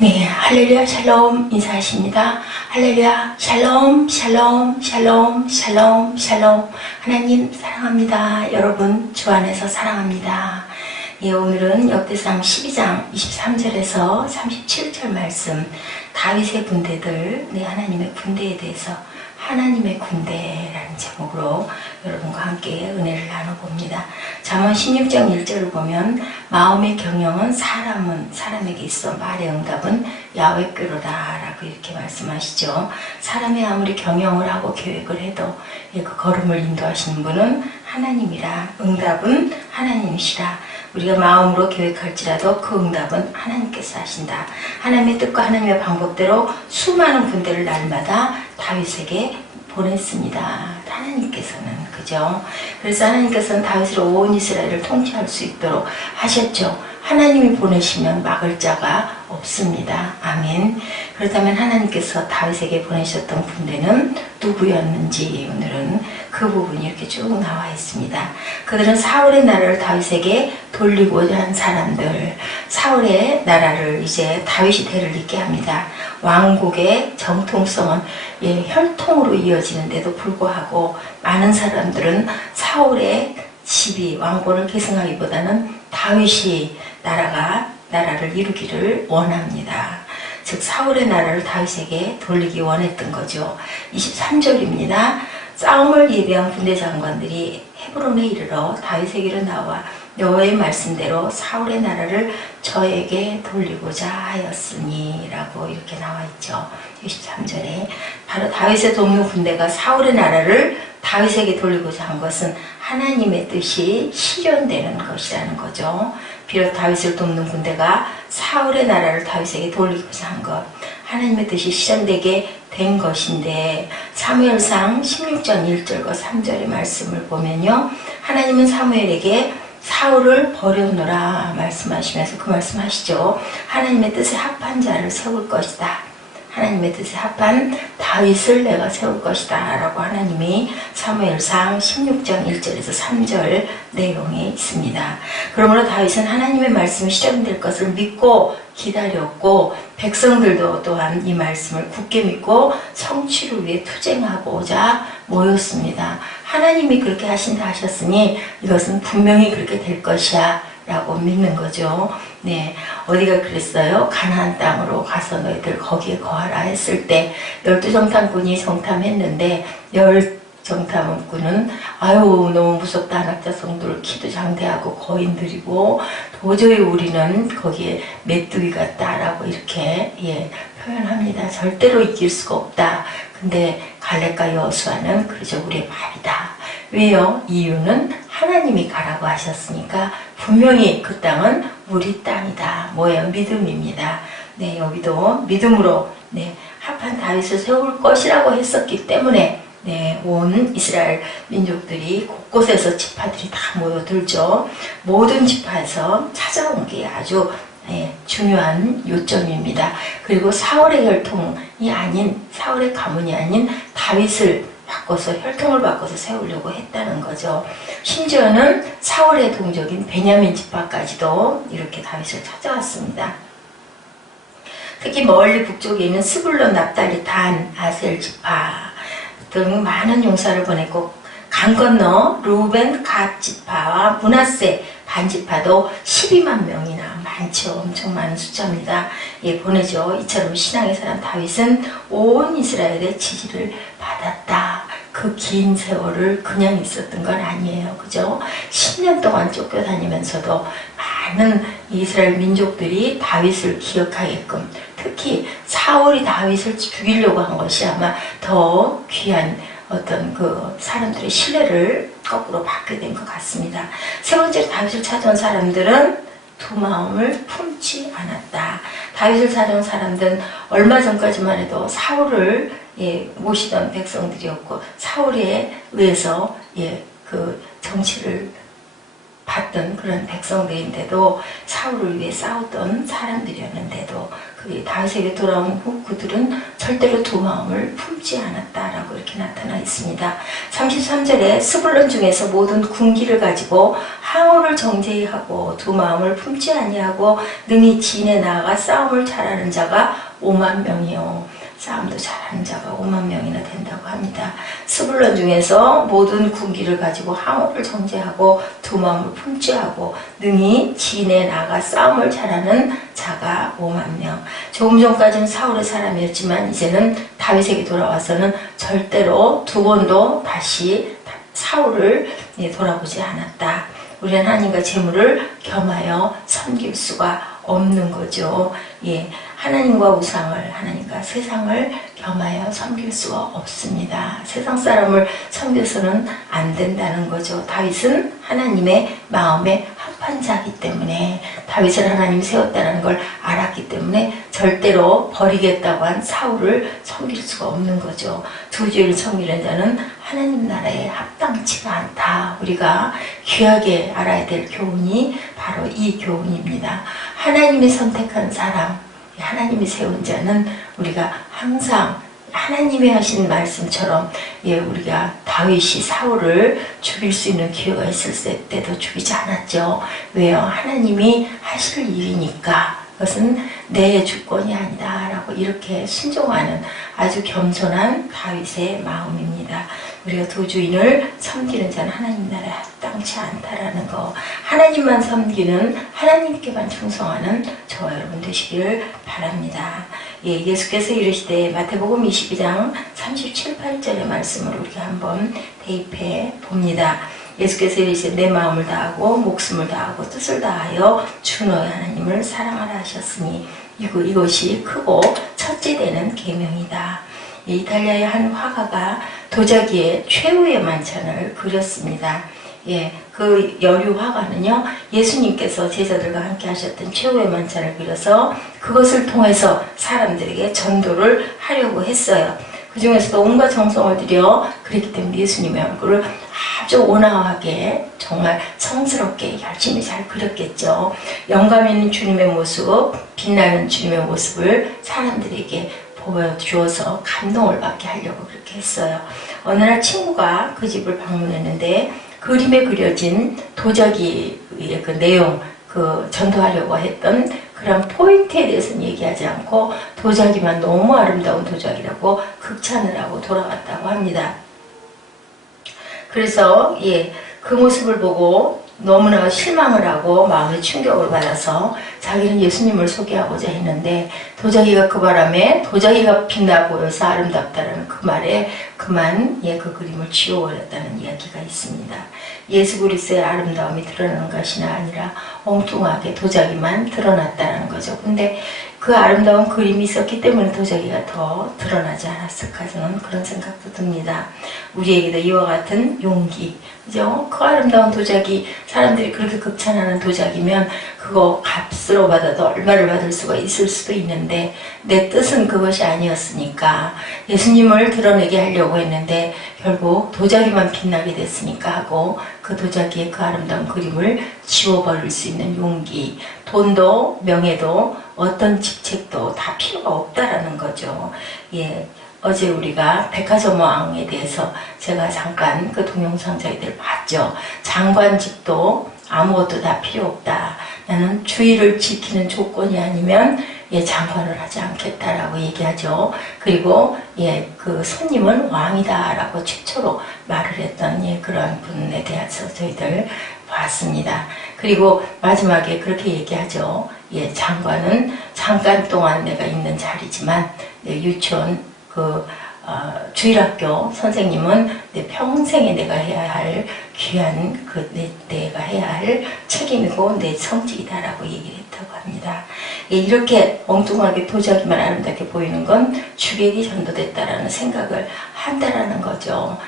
네, 할렐루야 샬롬 인사하십니다. 할렐루야 샬롬 샬롬 샬롬 샬롬 샬롬. 하나님 사랑합니다. 여러분 주 안에서 사랑합니다. 예, 오늘은 역대상 12장 23절에서 37절 말씀, 다윗의 군대들, 하나님의 군대에 대해서 하나님의 군대라는 제목으로 여러분과 함께 은혜를 나눠봅니다. 잠언 16장 1절을 보면 마음의 경영은 사람에게 있어 말의 응답은 야훼께로다 라고 이렇게 말씀하시죠. 사람이 아무리 경영을 하고 계획을 해도 그 걸음을 인도하시는 분은 하나님이라, 응답은 하나님이시라. 우리가 마음으로 계획할지라도 그 응답은 하나님께서 하신다. 하나님의 뜻과 하나님의 방법대로 수많은 군대를 날마다 다윗에게 보냈습니다. 하나님께서는, 그죠? 그래서 하나님께서는 다윗을 온 이스라엘을 통치할 수 있도록 하셨죠. 하나님이 보내시면 막을 자가 없습니다. 아멘. 그렇다면 하나님께서 다윗에게 보내셨던 군대는 누구였는지 오늘은 그 부분이 이렇게 쭉 나와 있습니다. 그들은 사울의 나라를 다윗에게 돌리고자 한 사람들, 사울의 나라를 이제 다윗이 대를 잇게 합니다. 왕국의 정통성은 혈통으로 이어지는데도 불구하고 많은 사람들은 사울의 집이 왕권을 계승하기보다는 다윗이 나라를 이루기를 원합니다. 즉 사울의 나라를 다윗에게 돌리기 원했던 거죠. 23절입니다. 싸움을 예비한 군대 장관들이 헤브론에 이르러 다윗에게로 나와 여호와의 말씀대로 사울의 나라를 저에게 돌리고자 하였으니 라고 이렇게 나와 있죠. 23절에 바로 다윗의 돕는 군대가 사울의 나라를 다윗에게 돌리고자 한 것은 하나님의 뜻이 실현되는 것이라는 거죠. 비록 다윗을 돕는 군대가 사울의 나라를 다윗에게 돌리고자 한 것, 하나님의 뜻이 실현되게 된 것인데, 사무엘상 16장 1절과 3절의 말씀을 보면요, 하나님은 사무엘에게 사울을 버려놓으라 말씀하시면서 그 말씀하시죠. 하나님의 뜻에 합한 자를 세울 것이다. 하나님의 뜻에 합한 다윗을 내가 세울 것이다 라고 하나님이 사무엘상 16장 1절에서 3절 내용에 있습니다. 그러므로 다윗은 하나님의 말씀이 실현될 것을 믿고 기다렸고, 백성들도 또한 이 말씀을 굳게 믿고 성취를 위해 투쟁하고자 모였습니다. 하나님이 그렇게 하신다 하셨으니 이것은 분명히 그렇게 될 것이야 라고 믿는 거죠. 네, 어디가 그랬어요? 가나안 땅으로 가서 너희들 거기에 거하라 했을 때 12정탐꾼이 정탐했는데 정탐꾼은 너무 무섭다. 낙자성들 키도 장대하고 거인들이고 도저히 우리는 거기에 메뚜기 같다라고 이렇게 표현합니다. 절대로 이길 수가 없다. 근데 갈렙과 여호수아는 그러죠. 우리의 밥이다. 왜요? 이유는 하나님이 가라고 하셨으니까 분명히 그 땅은 우리 땅이다. 뭐예요? 믿음입니다. 네, 여기도 믿음으로 합한 다윗을 세울 것이라고 했었기 때문에 온 이스라엘 민족들이 곳곳에서 지파들이 다 모여들죠. 모든 지파에서 찾아온 게 아주 중요한 요점입니다. 그리고 사울의 혈통이 아닌, 사울의 가문이 아닌 다윗을 혈통을 바꿔서 세우려고 했다는 거죠. 심지어는 사울의 동족인 베냐민 지파까지도 이렇게 다윗을 찾아왔습니다. 특히 멀리 북쪽에 있는 스불론, 납달리, 단, 아셀 지파 등 많은 용사를 보냈고, 강 건너 루벤, 갓 지파와 므낫세 반지파도 12만 명이나 많죠. 엄청 많은 숫자입니다. 보내죠. 이처럼 신앙의 사람 다윗은 온 이스라엘의 지지를 받았다. 그 긴 세월을 그냥 있었던 건 아니에요. 그죠? 10년 동안 쫓겨다니면서도 많은 이스라엘 민족들이 다윗을 기억하게끔, 특히 사울이 다윗을 죽이려고 한 것이 아마 더 귀한 어떤 그 사람들의 신뢰를 거꾸로 받게 된 것 같습니다. 세 번째로 다윗을 찾아온 사람들은 두 마음을 품지 않았다. 다윗을 찾아온 사람들은 얼마 전까지만 해도 사울을 모시던 백성들이었고, 사울에 의해서 그 정치를 받던 그런 백성들인데도, 사울을 위해 싸웠던 사람들이었는데도 그 그 다윗에게 돌아온 후 그들은 절대로 두 마음을 품지 않았다라고 이렇게 나타나 있습니다. 33절에 스불론 중에서 모든 군기를 가지고 항우를 정죄히 하고 두 마음을 품지 아니하고 능히 진에 나아가 싸움을 잘하는 자가 5만 명이요. 싸움도 잘하는 자가 5만 명이나 된다고 합니다. 스불론 중에서 모든 군기를 가지고 항우를 정죄하고 두 마음을 품지 하고 능히 진에 나가 싸움을 잘하는 자가 5만 명. 조금 전까지는 사울의 사람이었지만 이제는 다윗에게 돌아와서는 절대로 두 번도 다시 사울을 돌아보지 않았다. 우리는 하나님과 재물을 겸하여 섬길 수가 없는 거죠. 예, 하나님과 우상을, 하나님과 세상을 겸하여 섬길 수가 없습니다. 세상 사람을 섬겨서는 안 된다는 거죠. 다윗은 하나님의 마음에 합한 자이기 때문에, 다윗을 하나님이 세웠다는 걸 알았기 때문에 절대로 버리겠다고 한 사울을 섬길 수가 없는 거죠. 두 주를 섬기는 자는 하나님 나라에 합당치가 않다. 우리가 귀하게 알아야 될 교훈이 바로 이 교훈입니다. 하나님이 선택한 사람, 하나님이 세운 자는 우리가 항상 하나님이 하신 말씀처럼, 예, 우리가 다윗이 사울을 죽일 수 있는 기회가 있을 때도 죽이지 않았죠. 왜요? 하나님이 하실 일이니까. 그것은 내 주권이 아니다 라고 이렇게 순종하는 아주 겸손한 다윗의 마음입니다. 우리가 두 주인을 섬기는 자는 하나님 나라에 합당치 않다라는 거, 하나님만 섬기는, 하나님께만 충성하는 저와 여러분 되시기를 바랍니다. 예, 예수께서 이르시되, 마태복음 22장 37, 8절의 말씀을 우리가 한번 대입해 봅니다. 예수께서 이르시되 내 마음을 다하고 목숨을 다하고 뜻을 다하여 주 너의 하나님을 사랑하라 하셨으니 이것이 크고 첫째 되는 계명이다. 이탈리아의 한 화가가 도자기에 최후의 만찬을 그렸습니다. 예, 그 여류 화가는요, 예수님께서 제자들과 함께 하셨던 최후의 만찬을 그려서 그것을 통해서 사람들에게 전도를 하려고 했어요. 그 중에서도 온갖 정성을 들여 그랬기 때문에 예수님의 얼굴을 아주 온화하게, 정말 성스럽게 열심히 잘 그렸겠죠. 영감 있는 주님의 모습, 빛나는 주님의 모습을 사람들에게 보여주어서 감동을 받게 하려고 그렇게 했어요. 어느 날 친구가 그 집을 방문했는데 그림에 그려진 도자기의 그 내용, 그 전도하려고 했던 그런 포인트에 대해서는 얘기하지 않고 도자기만 너무 아름다운 도자기라고 극찬을 하고 돌아갔다고 합니다. 그래서 예, 그 모습을 보고 너무나 실망을 하고 마음의 충격을 받아서 자기는 예수님을 소개하고자 했는데 도자기가 그 바람에 도자기가 빛나 보여서 아름답다라는 그 말에 그만 그 그림을 지워버렸다는 이야기가 있습니다. 예수 그리스도의 아름다움이 드러나는 것이 아니라 엉뚱하게 도자기만 드러났다는 거죠. 근데 그 아름다운 그림이 있었기 때문에 도자기가 더 드러나지 않았을까, 저는 그런 생각도 듭니다. 우리에게도 이와 같은 용기, 그죠? 그 아름다운 도자기, 사람들이 그렇게 극찬하는 도자기면 그거 값으로 받아도 얼마를 받을 수가 있을 수도 있는데 내 뜻은 그것이 아니었으니까 예수님을 드러내게 하려고 했는데 결국 도자기만 빛나게 됐으니까 하고 그 도자기의 그 아름다운 그림을 지워버릴 수 있는 용기, 돈도 명예도 어떤 직책도 다 필요가 없다라는 거죠. 예, 어제 우리가 백화점 왕에 대해서 제가 잠깐 그 동영상 저희들 봤죠. 장관직도 아무것도 다 필요 없다. 나는 주의를 지키는 조건이 아니면 장관을 하지 않겠다라고 얘기하죠. 그리고 그 손님은 왕이다라고 최초로 말을 했던 그런 분에 대해서 저희들 봤습니다. 그리고 마지막에 그렇게 얘기하죠. 장관은 잠깐 동안 내가 있는 자리지만 유치원 주일학교 선생님은 내 평생에 내가 해야 할 귀한 내가 해야 할 책임이고 내 성직이다라고 얘기를 했다고 합니다. 이렇게 엉뚱하게 도자기만 아름답게 보이는 건 주객이 전도됐다라는 생각을 한다라는 거죠.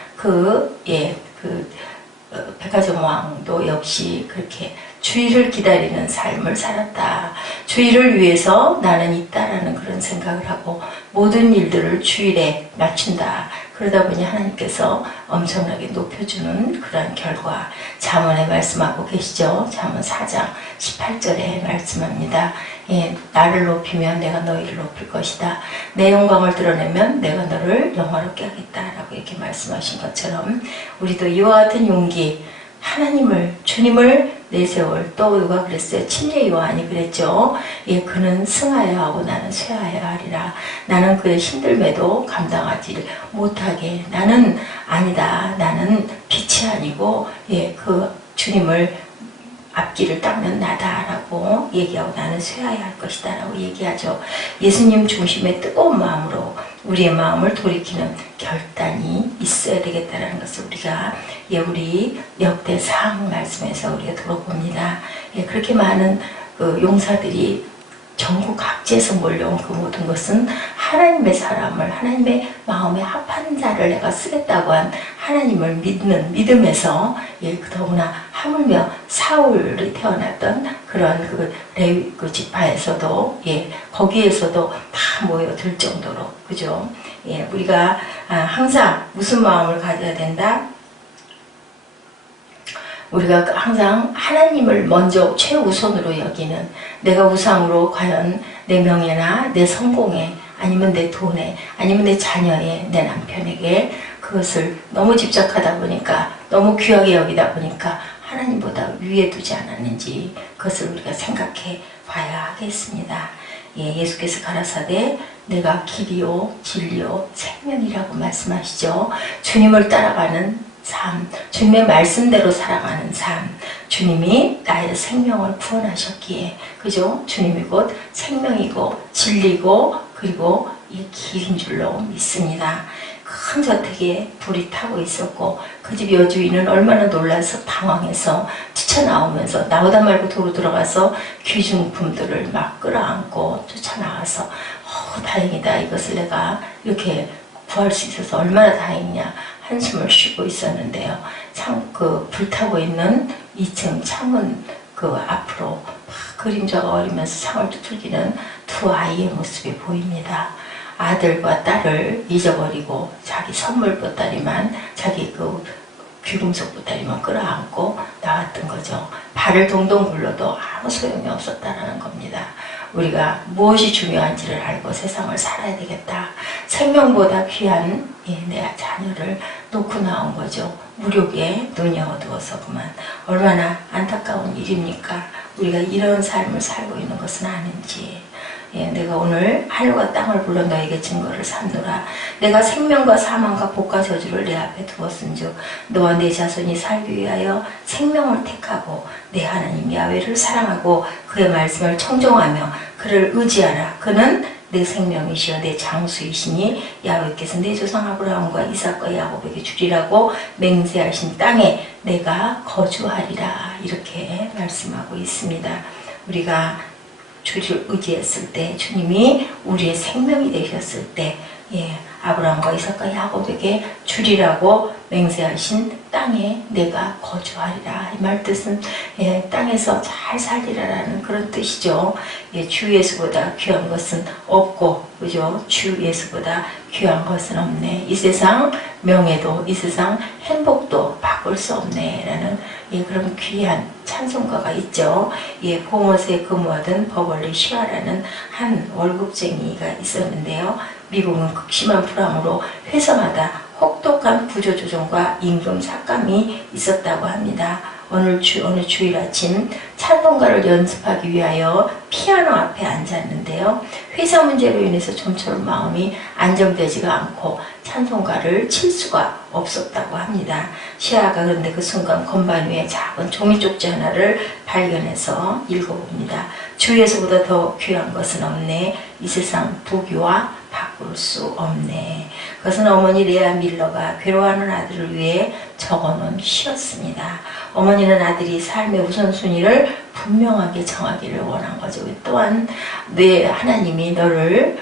백화점 왕도 역시 그렇게 주의를 기다리는 삶을 살았다. 주의를 위해서 나는 있다라는 그런 생각을 하고 모든 일들을 주일에 맞춘다. 그러다 보니 하나님께서 엄청나게 높여주는 그런 결과, 잠언에 말씀하고 계시죠. 잠언 4장 18절에 말씀합니다. 예, 나를 높이면 내가 너희를 높일 것이다. 내 영광을 드러내면 내가 너를 영화롭게 하겠다라고 이렇게 말씀하신 것처럼 우리도 이와 같은 용기, 하나님을, 주님을 내세울, 또 누가 그랬어요? 침례 요한이 그랬죠. 예, 그는 승하여야 하고 나는 쇠하여야 하리라. 나는 그의 힘듦에도 감당하지 못하게. 나는 아니다. 나는 빛이 아니고, 예, 그 주님을 앞길을 닦는 나다라고 얘기하고 나는 쇠하여야 할 것이다 라고 얘기하죠. 예수님 중심의 뜨거운 마음으로 우리의 마음을 돌이키는 결단이 있어야 되겠다는 것을 우리가 우리 역대상 말씀에서 우리가 들어봅니다. 그렇게 많은 그 용사들이 전국 각지에서 몰려온 그 모든 것은 하나님의 사람을, 하나님의 마음에 합한 자를 내가 쓰겠다고 한 하나님을 믿는 믿음에서 더구나 하물며 사울이 태어났던 그런 그 레위 그 지파에서도 거기에서도 다 모여들 정도로, 그죠? 우리가 항상 무슨 마음을 가져야 된다? 우리가 항상 하나님을 먼저 최우선으로 여기는, 내가 우상으로 과연 내 명예나 내 성공에, 아니면 내 돈에, 아니면 내 자녀에, 내 남편에게 그것을 너무 집착하다 보니까, 너무 귀하게 여기다 보니까 하나님보다 위에 두지 않았는지 그것을 우리가 생각해 봐야 하겠습니다. 예수께서 가라사대 내가 길이요 진리요 생명이라고 말씀하시죠. 주님을 따라가는 삶, 주님의 말씀대로 살아가는 삶, 주님이 나의 생명을 구원하셨기에, 그죠? 주님이 곧 생명이고 진리고 그리고 이 길인 줄로 믿습니다. 큰 저택에 불이 타고 있었고 그 집 여주인은 얼마나 놀라서 당황해서 뛰쳐나오면서 나오다 말고 도로 들어가서 귀중품들을 막 끌어안고 쫓아나와서 다행이다, 이것을 내가 이렇게 구할 수 있어서 얼마나 다행이냐 한숨을 쉬고 있었는데요. 그 불타고 있는 2층 창문 그 앞으로 막 그림자가 어리면서 창을 두들기는 두 아이의 모습이 보입니다. 아들과 딸을 잊어버리고 자기 선물 보따리만, 자기 그 귀금속 보따리만 끌어안고 나왔던 거죠. 발을 동동 굴러도 아무 소용이 없었다는 겁니다. 우리가 무엇이 중요한지를 알고 세상을 살아야 되겠다. 생명보다 귀한 내 자녀를 놓고 나온 거죠. 무력에 눈이 어두워서 그만. 얼마나 안타까운 일입니까? 우리가 이런 삶을 살고 있는 것은 아닌지. 내가 오늘 하늘과 땅을 불러 너에게 증거를 삼노라. 내가 생명과 사망과 복과 저주를 내 앞에 두었은즉 너와 내 자손이 살기 위하여 생명을 택하고 내 하나님 야훼를 사랑하고 그의 말씀을 청종하며 그를 의지하라. 그는 내 생명이시여 내 장수이시니 야훼께서 내 조상 아브라함과 이삭과 야곱에게 주리라고 맹세하신 땅에 내가 거주하리라. 이렇게 말씀하고 있습니다. 우리가 주를 의지했을 때, 주님이 우리의 생명이 되셨을 때, 아브라함과 이삭과 야곱에게 주리라고 맹세하신 땅에 내가 거주하리라. 이 말 뜻은 땅에서 잘 살리라라는 그런 뜻이죠. 주 예수보다 귀한 것은 없고, 그죠? 주 예수보다 귀한 것은 없네. 이 세상 명예도, 이 세상 행복도 바꿀 수 없네라는 그런 귀한 찬송가가 있죠. 보못에 근무하던 버벌리 슈아라는 한 월급쟁이가 있었는데요. 미국은 극심한 불황으로 회사마다 혹독한 구조조정과 임금 삭감이 있었다고 합니다. 어느 주일 아침 찬송가를 연습하기 위하여 피아노 앞에 앉았는데요. 회사 문제로 인해서 좀처럼 마음이 안정되지가 않고 찬송가를 칠 수가 없었다고 합니다. 시아가 그런데 그 순간 건반 위에 작은 종이 쪽지 하나를 발견해서 읽어봅니다. 주에서보다 더 귀한 것은 없네. 이 세상 부귀와 바꿀 수 없네. 그것은 어머니 레아 밀러가 괴로워하는 아들을 위해 적어놓은 시였습니다. 어머니는 아들이 삶의 우선순위를 분명하게 정하기를 원한 거죠. 또한 내 하나님이 너를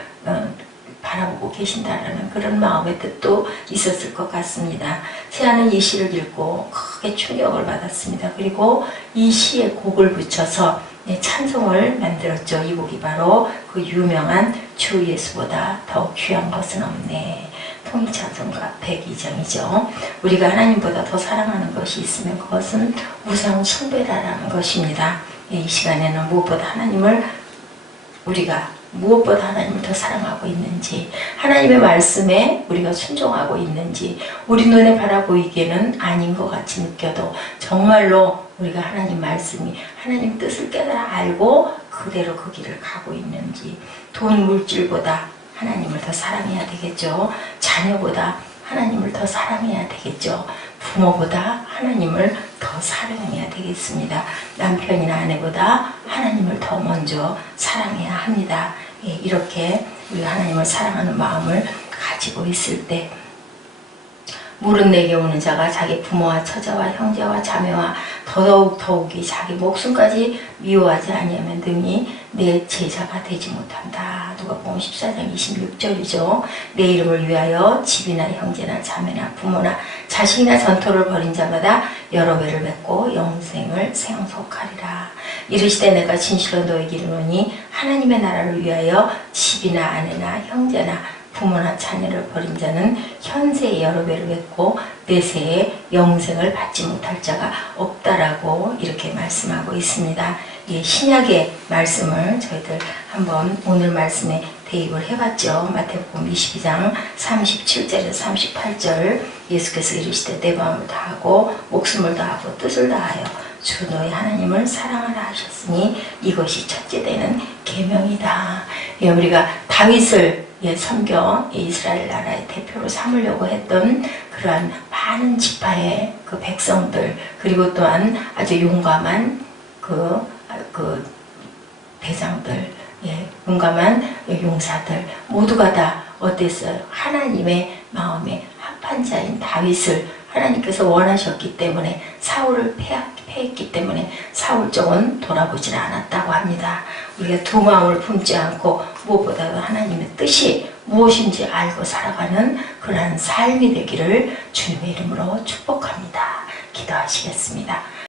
바라보고 계신다라는 그런 마음의 뜻도 있었을 것 같습니다. 세아는 이 시를 읽고 크게 충격을 받았습니다. 그리고 이 시에 곡을 붙여서 찬송을 만들었죠. 이 곡이 바로 그 유명한 주 예수보다 더 귀한 것은 없네. 통일찬송가 102장이죠. 우리가 하나님보다 더 사랑하는 것이 있으면 그것은 우상 숭배라는 것입니다. 이 시간에는 무엇보다 하나님을 우리가 무엇보다 하나님을 더 사랑하고 있는지, 하나님의 말씀에 우리가 순종하고 있는지, 우리 눈에 바라 보이기에는 아닌 것 같이 느껴도 정말로 우리가 하나님 말씀이 하나님 뜻을 깨달아 알고 그대로 그 길을 가고 있는지, 돈 물질보다 하나님을 더 사랑해야 되겠죠. 자녀보다 하나님을 더 사랑해야 되겠죠. 부모보다 하나님을 더 사랑해야 되겠습니다. 남편이나 아내보다 하나님을 더 먼저 사랑해야 합니다. 예, 이렇게 우리가 하나님을 사랑하는 마음을 가지고 있을 때 물은 내게 오는 자가 자기 부모와 처자와 형제와 자매와 더욱이 자기 목숨까지 미워하지 아니하면 등이 내 제자가 되지 못한다. 누가복음 14장 26절이죠. 내 이름을 위하여 집이나 형제나 자매나 부모나 자식이나 전토를 벌인 자마다 여러 배를 맺고 영생을 생속하리라. 이르시되 내가 진실로 너에게 이르노니 하나님의 나라를 위하여 집이나 아내나 형제나 부모나 자녀를 버린 자는 현세에 여러 배를 맺고 내세에 영생을 받지 못할 자가 없다라고 이렇게 말씀하고 있습니다. 예, 신약의 말씀을 저희들 한번 오늘 말씀에 대입을 해봤죠. 마태복음 22장 37절에서 38절 예수께서 이르시되 내 마음을 다하고 목숨을 다하고 뜻을 다하여 주 너의 하나님을 사랑하라 하셨으니 이것이 첫째 되는 계명이다. 예, 우리가 다윗을 섬겨 이스라엘 나라의 대표로 삼으려고 했던 그러한 많은 지파의 그 백성들, 그리고 또한 아주 용감한 그 대장들, 용감한 용사들 모두가 다 어땠어요? 하나님의 마음에 합한 자인 다윗을 하나님께서 원하셨기 때문에 사울을 패했기 때문에 사울 쪽은 돌아보질 않았다고 합니다. 우리가 두 마음을 품지 않고 무엇보다도 하나님의 뜻이 무엇인지 알고 살아가는 그러한 삶이 되기를 주님의 이름으로 축복합니다. 기도하시겠습니다.